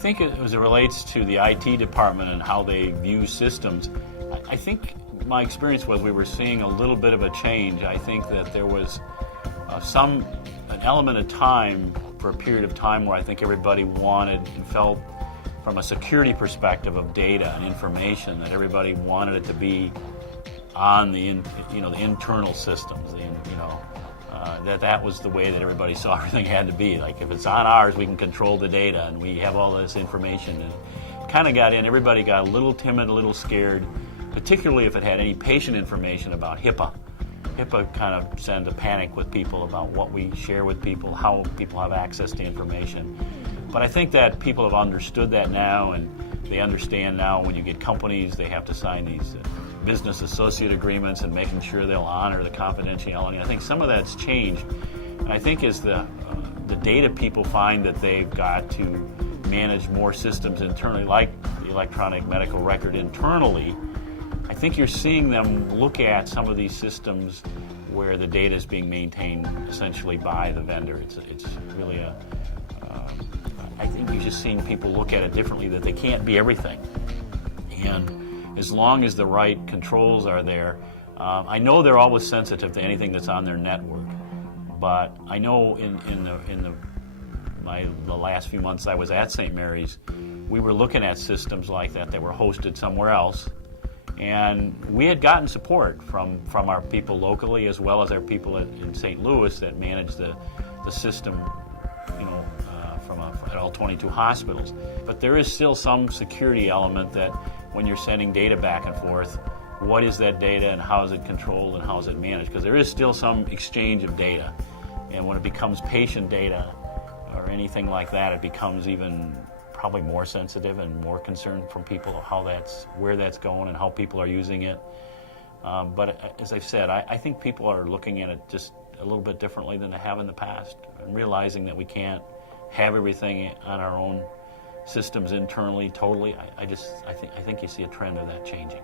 think as it relates to the IT department and how they view systems, I think my experience was we were seeing a little bit of a change. I think that there was an element of time for a period of time where I think everybody wanted and felt from a security perspective of data and information that everybody wanted it to be on the internal systems, that was the way that everybody saw everything had to be. Like if it's on ours, we can control the data and we have all this information. And it kind of got in. Everybody got a little timid, a little scared, particularly if it had any patient information about HIPAA. HIPAA kind of sends a panic with people about what we share with people, how people have access to information. But I think that people have understood that now, and they understand now when you get companies, they have to sign these business associate agreements and making sure they'll honor the confidentiality. I think some of that's changed. And I think as the data people find that they've got to manage more systems internally, like the electronic medical record internally, I think you're seeing them look at some of these systems where the data is being maintained essentially by the vendor. It's really I think you're just seeing people look at it differently, that they can't be everything. And as long as the right controls are there, I know they're always sensitive to anything that's on their network. But I know in the last few months I was at St. Mary's, we were looking at systems like that were hosted somewhere else. And we had gotten support from our people locally as well as our people in St. Louis that manage the system, at all 22 hospitals. But there is still some security element that when you're sending data back and forth, what is that data and how is it controlled and how is it managed? Because there is still some exchange of data. And when it becomes patient data or anything like that, it becomes even probably more sensitive and more concern from people where that's going and how people are using it. But as I've said, I think people are looking at it just a little bit differently than they have in the past, and realizing that we can't have everything on our own systems internally totally. I think you see a trend of that changing.